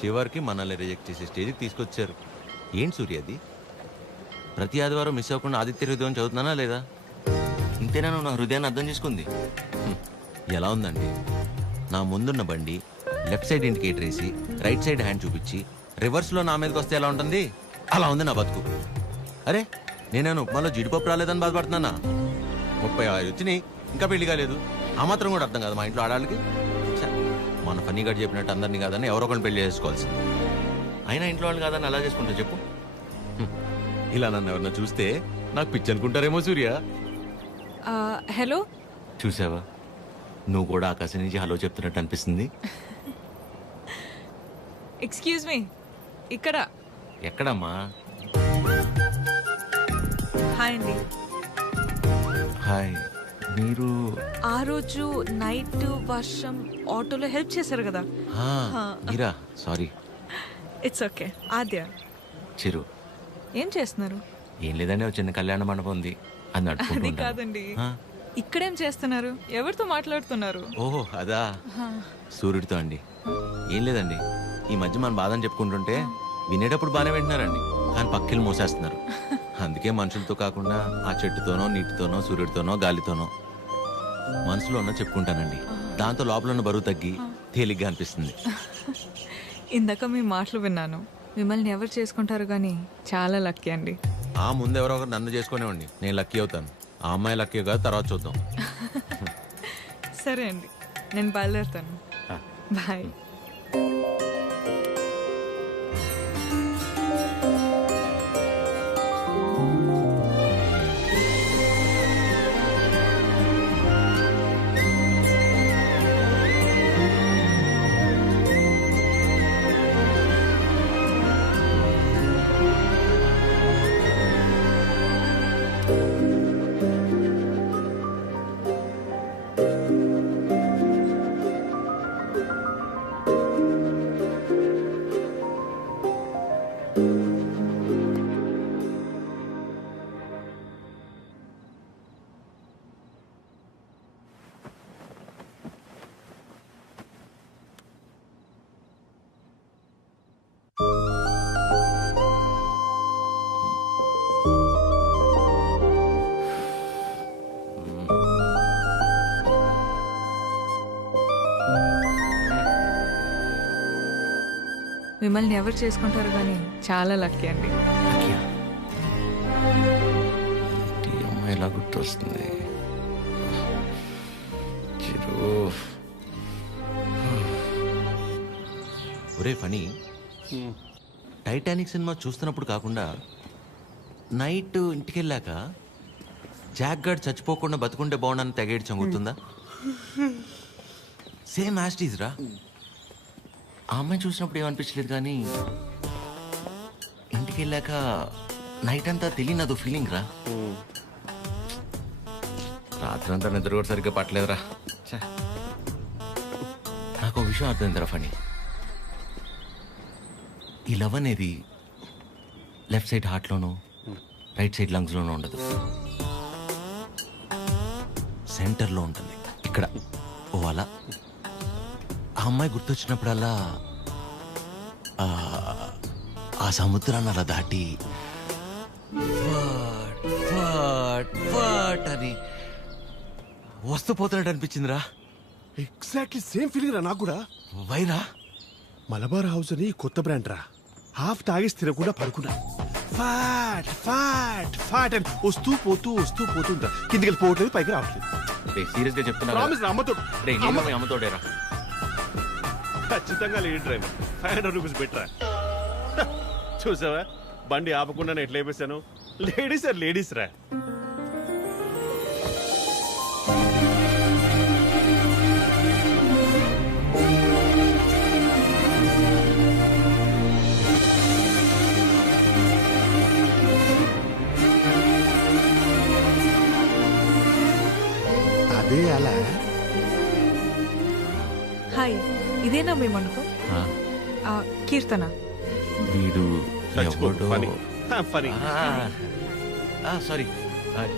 చివరికి మనల్ని రిజెక్ట్ చేసే స్టేజ్కి తీసుకొచ్చారు. ఏంటి సూర్య అది? ప్రతి ఆదివారం మిస్ అవ్వకుండా ఆదిత్య హృదయం చదువుతున్నానా లేదా? ఇంతేనా నువ్వు నా హృదయాన్ని అర్థం చేసుకుంది? ఎలా ఉందండి? నా ముందున్న బండి లెఫ్ట్ సైడ్ ఇండికేటర్ వేసి రైట్ సైడ్ హ్యాండ్ చూపించి రివర్స్లో నా మీదకి వస్తే ఎలా ఉంటుంది? అలా ఉంది నా బతుకు. అరే నేనేను ఉప్మాలో జీడిపప్పు రాలేదని బాధపడుతున్నానా? 36 వచ్చినాయి, ఇంకా పెళ్లి కాలేదు. ఆ మాత్రం కూడా అర్థం కాదు మా ఇంట్లో ఆడాళ్ళకి. మన ఫనీ గడ్ చెప్పినట్టు అందరినీ కాదని ఎవరో ఒకరిని పెళ్లి చేసుకోవాల్సింది. అయినా ఇంట్లో వాళ్ళు కాదని అలా చేసుకుంటా చెప్పు? ఇలా నన్ను ఎవరన్నా చూస్తే నాకు పిచ్చి అనుకుంటారేమో సూర్య. హలో, చూసావా, నువ్వు కూడా ఆకాశం నుంచి హలో చెప్తున్నట్టు అనిపిస్తుంది. ఎక్స్క్యూజ్ మీ, ఇక్కడ. ఎక్కడమ్మా? హాయ్ అండి. హాయ్. మీరు ఆ రోజు నైట్ వర్షం ఆటోలో హెల్ప్ చేశారు కదా? మీరా? Sorry. It's okay. Aadya. Chiru. ఏం చేస్తున్నారు? ఏం లేదండి, ఒక చిన్న కళ్యాణ మండపం ఉంది, అది అది నడుపుకుంటూ కాదండి, ఇక్కడేం చేస్తున్నారు? ఎవరితో మాట్లాడుతున్నారు? ఓహో అదా, సూర్యుడితో అండి. ఏం లేదండి, ఈ మధ్య మన బాధని చెప్పుకుంటుంటే వినేటప్పుడు బాగానే వింటున్నారండి, కానీ పక్కిలు మోసేస్తున్నారు. అందుకే మనుషులతో కాకుండా ఆ చెట్టుతోనో నీటితోనో సూర్యుడితోనో గాలితోనో మనసులో ఉన్న చెప్పుకుంటానండి. దాంతో లోపల ఉన్న బరువు తగ్గి తేలిగ్గా అనిపిస్తుంది. ఇందాక మీ మాటలు విన్నాను. మిమ్మల్ని ఎవరు చేసుకుంటారు కానీ చాలా లక్కీ అండి. ఆ ముందెవరో ఒకరు నన్ను చేసుకునేవ్వండి, నేను లక్కీ అవుతాను. ఆ అమ్మాయి లక్కీ కాదు, తర్వాత చూద్దాం. సరే అండి, నేను బయలుదేరుతాను. బాయ్. మిమ్మల్ని ఎవరు చేసుకుంటారు కానీ చాలా లక్కీ అండి. ఈ అమ్మాయి ఎలా గుర్తొస్తుంది? ఒరే ఫనీ, టైటానిక్ సినిమా చూస్తున్నప్పుడు కాకుండా నైట్ ఇంటికి వెళ్ళాక జాక్ గార్డ్ చచ్చిపోకుండా బతుకుంటే బాగుండని తెగేడ్చాం, గుర్తుందా? సేమ్ యాస్టీజ్ రా. ఆ అమ్మాయి చూసినప్పుడు ఏమనిపించలేదు, కానీ ఇంటికి వెళ్ళాక నైట్ అంతా తెలియని అదో ఫీలింగ్ రా. రాత్రి అంతా నిద్ర కూడా సరిగ్గా పట్టలేదురా. నాకు ఒక విషయం అర్థమైందిరా ఫనీ, ఈ లవ్ అనేది లెఫ్ట్ సైడ్ హార్ట్లోనూ రైట్ సైడ్ లంగ్స్లోనూ ఉండదు, సెంటర్లో ఉంటుంది, ఇక్కడ. ఓ అలా ఆ అమ్మాయి గుర్తొచ్చినప్పుడల్లా ఆ సముద్రాన్ని అలా దాటి అని వస్తూ పోతున్నట్టు అనిపించిందిరా. ఎగ్జాక్ట్లీ సేమ్ ఫీలింగ్ రా నాకు కూడా. వైరా మలబార్ హౌస్ అని కొత్త బ్రాండ్ రా. హాఫ్ తాగేసి తినకుండా పడుకున్నా. ఫాట్ ఫాట్ ఫాట్ అని వస్తూ పోతుంటా. కిందికి వెళ్ళిపోవట్లేదు, పైకి రావట్లేదు. సీరియస్ గా చెప్తున్నా, ప్రామిస్ రా, అమ్మతో అమ్మతోడేరా. ఖచ్చితంగా లేడీ డ్రైవర్. 500 రూపీస్ బెటరా. చూసావా, బండి ఆపకుండా ఎట్లా వేపేశాను. లేడీస్ రా. అదే అలా. హాయ్, ఇదేనా మీ మండపం? కీర్తన. వీడు ఫనీ. సారీ,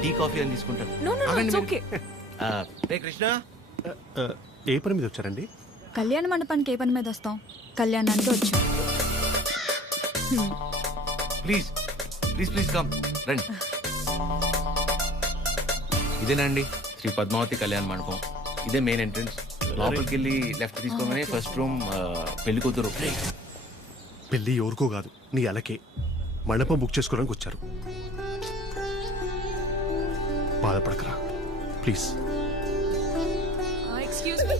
టీ కాఫీ అని తీసుకుంటాను. No no, it's okay. రే కృష్ణ, ఏ పని మీద వచ్చారండి? కళ్యాణ మండపానికి ఏ పని మీద వస్తాం? కళ్యాణానికి వచ్చాం. ప్లీజ్ ప్లీజ్ ప్లీజ్ కమ్ రండి. ఇదేనండి శ్రీ పద్మావతి కళ్యాణ మండపం. ఇదే మెయిన్ ఎంట్రన్స్. లోపలికి వెళ్ళి లెఫ్ట్ తీసుకోగానే ఫస్ట్ రూమ్ పెళ్లి కూతురు. పెళ్ళి ఎవరికో కాదు, నీ అలకే. మండపం బుక్ చేసుకోవడానికి వచ్చారు. బాధపడకరా ప్లీజ్. ఎక్స్క్యూజ్ మీ,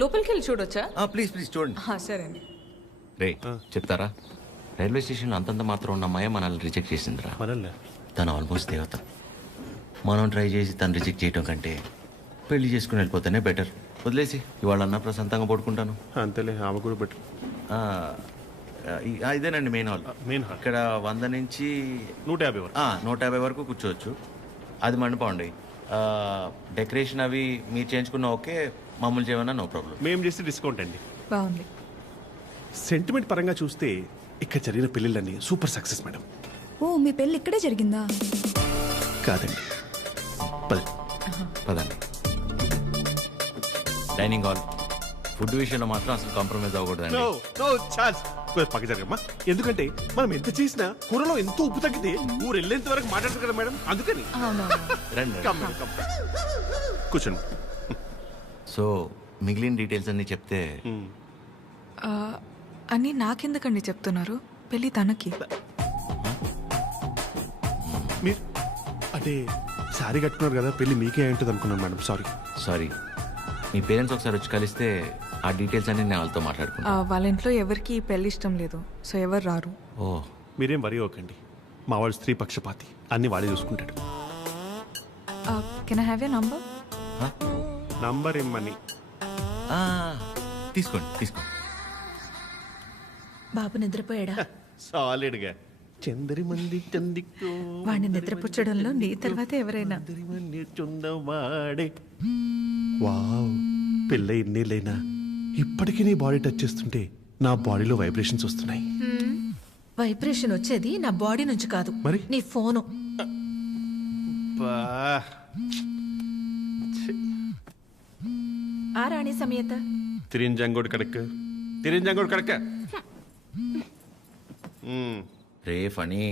లోపలికి వెళ్ళి చూడొచ్చా? ప్లీజ్ ప్లీజ్ చూడండి. సరే అండి. రే చెప్తారా, రైల్వే స్టేషన్లో అంతంత మాత్రం ఉన్న అమ్మాయి మనల్ని రిజెక్ట్ చేసిందిరా. మనల్ని తను ఆల్మోస్ట్ దేవత. మనం ట్రై చేసి తను రిజెక్ట్ చేయటం కంటే పెళ్లి చేసుకుని వెళ్ళిపోతేనే బెటర్. వదిలేసి ఇవాళ అన్న ప్రశాంతంగా పడుకుంటాను. అంతేలే, ఆమె కూడా బెటర్. ఇదేనండి మెయిన్ హాల్. మెయిన్ హాల్ ఇక్కడ 100 నుంచి 150 వరకు. 150 వరకు కూర్చోవచ్చు. అది మండపం అండి. డెకరేషన్ అవి మీరు చేయించుకున్న ఓకే, మామూలు చేయమన్నా నో ప్రాబ్లం. మేము చేస్తే డిస్కౌంట్ అండి. బాగుంది. సెంటిమెంట్ పరంగా చూస్తే ఇక్కడ జరిగిన పెళ్ళిళ్ళన్నీ సూపర్ సక్సెస్ మేడం. ఓ, మీ పెళ్ళి ఇక్కడే జరిగిందా? కాదండి, పద. పదండి. Dining hall. ఫుడ్ విషయంలో మాత్రం అసలు కాంప్రమైజ్ అవ్వకూడదండి. పక్క జరగమ్మా. ఎందుకంటే మనం ఎంత చేసినా కూరలో ఎంతో ఉప్పు తగ్గితే ఊరు వెళ్ళేంత వరకు మాట్లాడతారు కదా మేడం, అందుకని. రండి. Come, madam, come. కూర్చోండి. సో మిగిలిన డీటెయిల్స్ అన్ని చెప్తే అన్నీ నాకెందుకండి చెప్తున్నారు? పెళ్ళి తనకి. మీరు అంటే శారీ కట్టుకున్నారు కదా, పెళ్ళి మీకే ఉంటుంది అనుకున్నాను మేడం. సారీ. మీ పేరెంట్స్ ఒకసారి వచ్చి కలిస్తే ఆ డీటెయిల్స్ అన్ని నేను వాళ్ళతో మాట్లాడుకున్నాను. వాళ్ళ ఇంట్లో ఎవరికి ఈ పెళ్లి ఇష్టం లేదు, సో ఎవరు రారు. ఓ, మీరేం వరి అవ్వకండి. మా వాడు స్త్రీ పక్షపాతి, అన్ని వాడే చూసుకుంటాడు. Can I have your number? Number ఇమ్మని. తీసుకోండి. బాబు నిద్రపోయాడా? సాలిడ్ గా. చందరి మంది చందికో వాడిని నిద్రపుచ్చడంలో నీ తర్వాత ఎవరైనా. వాడే. వావ్, పెళ్ళ ఇన్నేళ్ళైనా ఇప్పటికీ నీ బాడీ టచ్ చేస్తుంటే నా బాడీలో వైబ్రేషన్స్ వస్తున్నాయి. వైబ్రేషన్ వచ్చేది నా బాడీ నుంచి కాదు, మరి? నీ ఫోను. ఆ రాణి సమేత తిరింజంగోడు కడక. రే ఫనీ,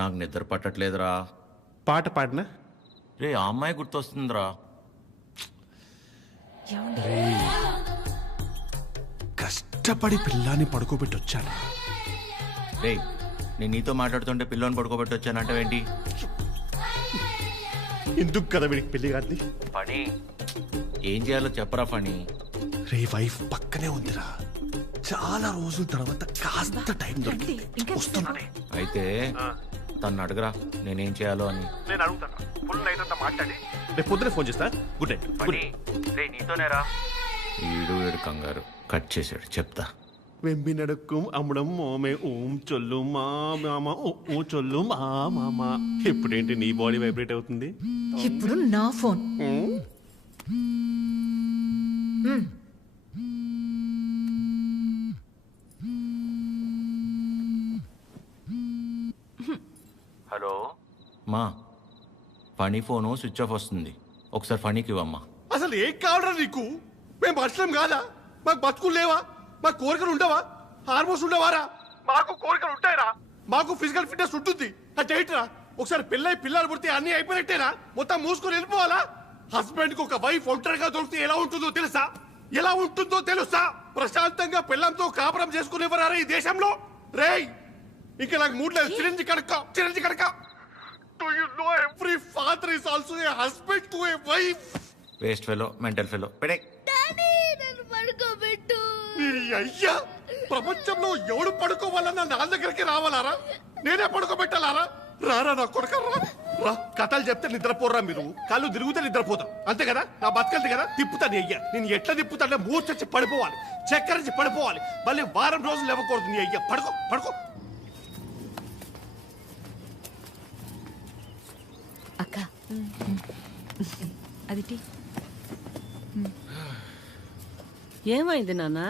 నాకు నిద్ర పట్టట్లేదురా. పాట పాడినా రే ఆ అమ్మాయి గుర్తొస్తుందిరా. కష్టపడి పిల్లాన్ని పడుకోబెట్టి వచ్చాను. రే నేను నీతో మాట్లాడుతుంటే పిల్లని పడుకోబెట్టి వచ్చానంటావేంటి? ఎందుకు కదా వీడికి పెళ్లి కాదు? ఫనీ ఏం చేయాలో చెప్పరా ఫనీ. రే వైఫ్ పక్కనే ఉందిరా, చాలా రోజుల తర్వాత కాస్త టైం దొరికింది, వస్తున్నానే. అయితే తను అడగరా నేనేం చేయాలో అని. నేను అడుగుతాను. ఫుల్ నైట్ అంతా మాట్లాడి రేపు పొద్దున ఫోన్ చేస్తా. Good night. నీతోనేరా. వీడు కంగారు కట్ చేశాడు, చెప్తా. వెంబి నడుక్కుం అమ్మడం మోమే ఓం చొల్లు మా మామ ఓ చొల్లు మా మామ. ఇప్పుడేంటి నీ బాడీ వైబ్రేట్ అవుతుంది? ఇప్పుడు నా ఫోన్. హలో మా, ఫనీ ఫోను స్విచ్ ఆఫ్ వస్తుంది, ఒకసారి ఫనీకి ఇవ్వమ్మా. అసలు ఏం కావాలరా నీకు? మేము బతకడం కాదా? మాకు బతుకులు లేవా? మాకు కోరికలు ఉండవా? హార్మోన్స్ ఉండవారా? మాకు కోరికలు ఉంటాయిరా, మాకు ఫిజికల్ ఫిట్నెస్ ఉంటుంది. అంటే ఏంటిరా, ఒకసారి పెళ్ళై పిల్లలు పుడితే అన్ని అయిపోయినట్టేనా? మొత్తం మూసుకొని వెళ్ళిపోవాలా? హస్బెండ్ కి ఒక వైఫ్ ఒంటరిగా దొరికితే ఎలా ఉంటుందో తెలుసా? ప్రశాంతంగా పిల్లలతో కాపురం చేసుకునేవారా ఈ దేశంలో? రేయ్, ఇంకా నాకు మూడ్ లేదు. Chironji కడక. Do you know every father is also a husband to a wife? Waste fellow, mental fellow. పెడే అయ్యా, ప్రపంచంలో ఎవడు పడుకోవాలన్నా నా దగ్గరికి రావాలారా? నేనే పడుకోబెట్టాలారా? రారా నా కొడుక, రా. కథలు చెప్తే నిద్రపోర్రా మీరు, కళ్ళు తిరుగుతే నిద్రపోతాం, అంతే కదా? నా బతకల్ది కదా, తిప్పుతాను. అయ్యా నేను ఎట్లా తిప్పుతానే మూర్చొచ్చి పడిపోవాలి, చక్కరించి పడిపోవాలి, మళ్ళీ వారం రోజులు ఇవ్వకూడదు. నీ అయ్యా పడుకో. అక్క అది టీ. ఏమైంది నాన్నా?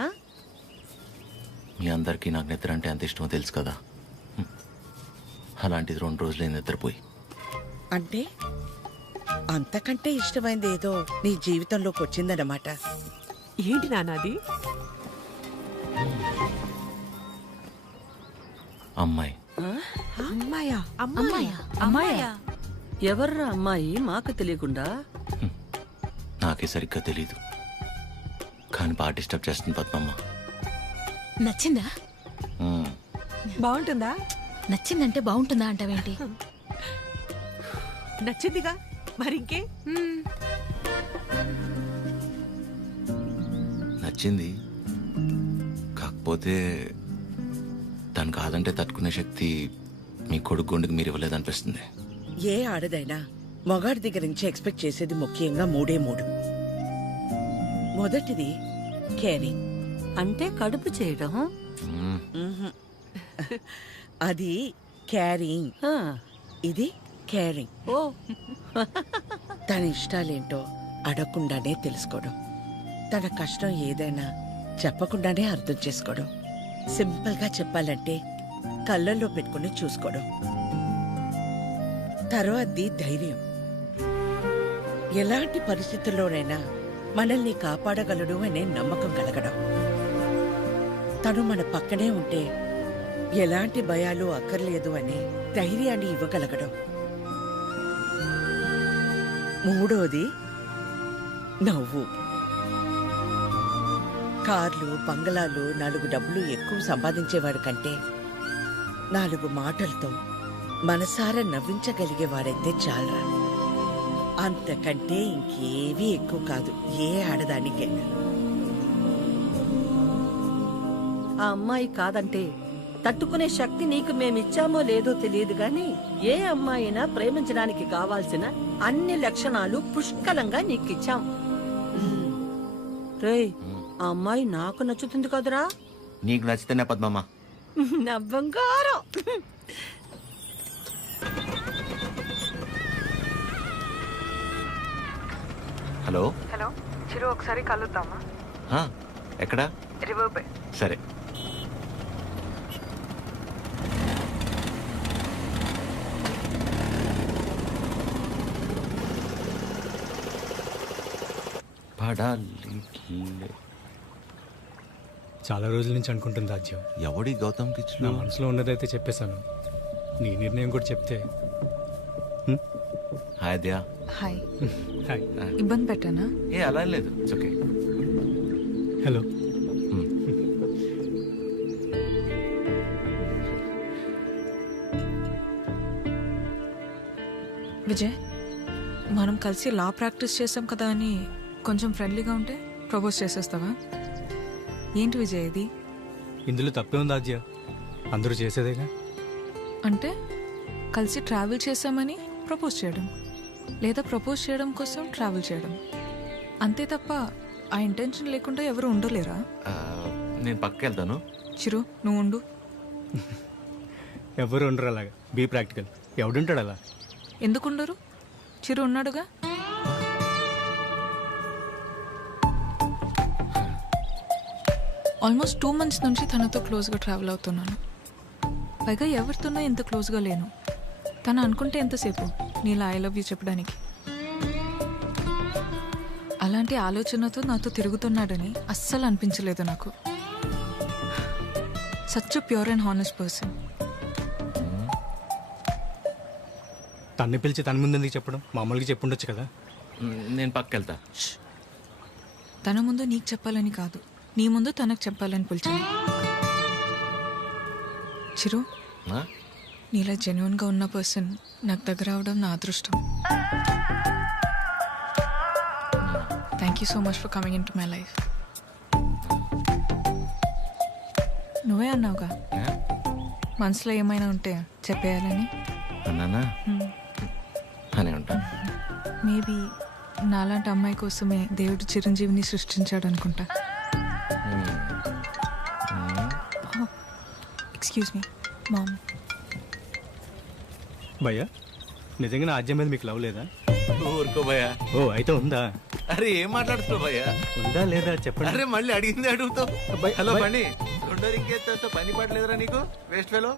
మీ అందరికీ నాకు నిద్ర అంటే ఎంత ఇష్టమో తెలుసు కదా. అలాంటిది 2 రోజులే నిద్రపోయి. అంటే అంతకంటే ఇష్టమైంది ఏదో నీ జీవితంలోకి వచ్చిందన్నమాట. ఏంటి నాన్నది? అమ్మాయి. అమ్మాయా? అమ్మాయా? ఎవర్రా అమ్మాయి మాకు తెలియకుండా? నాకే సరిగ్గా తెలీదు, కానీ బాగా డిస్టర్బ్ చేస్తుంది పద్మమ్మ. నచ్చిందా? మ్మ్. బాగుంటుందా? నచ్చిందంటే బాగుంటుందా అంటావేంటి? నచ్చిందిగా మరింకే. నచ్చింది, కాకపోతే తను కాదంటే తట్టుకునే శక్తి మీ కొడుకు గుండెకి మీరు ఇవ్వలేదనిపిస్తుంది. ఏ ఆడదైనా మగాడి దగ్గర నుంచి ఎక్స్పెక్ట్ చేసేది ముఖ్యంగా మూడే మూడు. మొదటిది కేరింగ్. అంటే కడుపు చేయడం. మ్మ్. అది క్యారింగ్, ఆ, ఇది కేరింగ్. ఓ తన ఇష్టాలేంటో అడగకుండానే తెలుసుకోవడం, తన కష్టం ఏదైనా చెప్పకుండానే అర్థం చేసుకోవడం, సింపుల్ గా చెప్పాలంటే కళ్ళల్లో పెట్టుకుని చూసుకోవడం. తర్వాతది ధైర్యం. ఎలాంటి పరిస్థితుల్లోనైనా మనల్ని కాపాడగలడు అనే నమ్మకం కలగడం. తను మన పక్కనే ఉంటే ఎలాంటి భయాలు అక్కర్లేదు అనే ధైర్యాన్ని ఇవ్వగలగడం. మూడోది నవ్వు. కార్లు, బంగళాలు, 4 డబ్బులు ఎక్కువ సంపాదించేవాడు కంటే 4 మాటలతో మనసారా నవ్వించగలిగేవాడైతే చాలరా. అంతకంటే ఇంకేవీ ఎక్కువ కాదు ఏ ఆడదానికైనా. ఆ అమ్మాయి కాదంటే తట్టుకునే శక్తి నీకు మేమిచ్చామో లేదో తెలియదు గాని ఏ అమ్మాయినా ప్రేమించడానికి కావాల్సిన అన్ని లక్షణాలు పుష్కలంగా నీకిచ్చాం. రేయ్, ఆ అమ్మాయి నాకు నచ్చుతుంది కదరా? నీకు నచ్చితేనే పద్మమ్మ. నా బంగారం. హలో. హలో చిరు, ఒకసారి కలుద్దామా? హా, ఎక్కడా? River bay. సరే. చాలా రోజుల నుంచి అనుకుంటుంది రాజ్యం. ఎవడి గౌతమ్ నా కిచ్లు? మనసులో ఉన్నదైతే చెప్పేశాను. నీ నిర్ణయం కూడా చెప్తే. హాయ్ దయా. హాయ్. హాయ్. ఇబ్బంది పెట్టానా? ఏ అలా ఏం లేదు, ఇట్స్ ఓకే. హలో. విజయ్, మనం కలిసి లా ప్రాక్టీస్ చేసాం కదా అని కొంచెం ఫ్రెండ్లీగా ఉంటే ప్రపోజ్ చేసేస్తావా? ఏంటి విజయ్ ఇది? ఇందులో తప్పే ఉంది రాజ్య, అందరూ చేసేదేగా. అంటే కలిసి ట్రావెల్ చేసామని ప్రపోజ్ చేయడం, లేదా ప్రపోజ్ చేయడం కోసం ట్రావెల్ చేయడం, అంతే తప్ప ఆ ఇంటెన్షన్ లేకుండా ఎవరు ఉండలేరా? నేను పక్కకి వెళ్తాను. చిరు, నువ్వు ఉండు. ఎవరు ఉండరు అలాగా. Be practical. ఎవడుంటాడు అలా? ఎందుకుండరు? చిరు ఉన్నాడుగా. ఆల్మోస్ట్ 2 months నుంచి తనతో క్లోజ్గా ట్రావెల్ అవుతున్నాను. పైగా ఎవరితోనో ఎంత క్లోజ్గా లేను. తను అనుకుంటే ఎంతసేపు నీలా ఐ లవ్ యూ చెప్పడానికి. అలాంటి ఆలోచనతో నాతో తిరుగుతున్నాడని అస్సలు అనిపించలేదు నాకు. Such pure and honest person. తన్ని పిలిచి తన ముందు ఎందుకు చెప్పడం? మామూలుగా చెప్పుండొచ్చు కదా. నేను పక్కకి వెళ్తా. తన ముందు నీకు చెప్పాలని కాదు, నీ ముందు తనకు చెప్పాలని పిలిచాను. చిరు, ఆ? నీలా జెన్యున్గా ఉన్న పర్సన్ నాకు దగ్గర అవడం నా అదృష్టం. Thank you so much for coming in to my life. నువ్వే అన్నావుగా ఏ? మనసులో ఏమైనా ఉంటే చెప్పేయాలని. అన్నానా? అని ఉంటాను. మేబీ నాలాంటి అమ్మాయి కోసమే దేవుడు చిరంజీవిని సృష్టించాడు అనుకుంటా. Excuse me ma'am. భయ్యా, నిజంగా నా ఆజ్యం మీద మీకు లవ్ లేదా? ఊరుకో భయ్యా. ఓ, అయితే ఉందా? అరే ఏం మాట్లాడుతున్నావు భయ్యా? ఉందా లేదా చెప్పండి. అరే మళ్ళీ అడిగింది అడుగుతావు. అబ్బాయి, హలో అబ్బాయి. బండి, రెండో ఇంకేస్తా పని పడలేదురా నీకు? Waste fellow.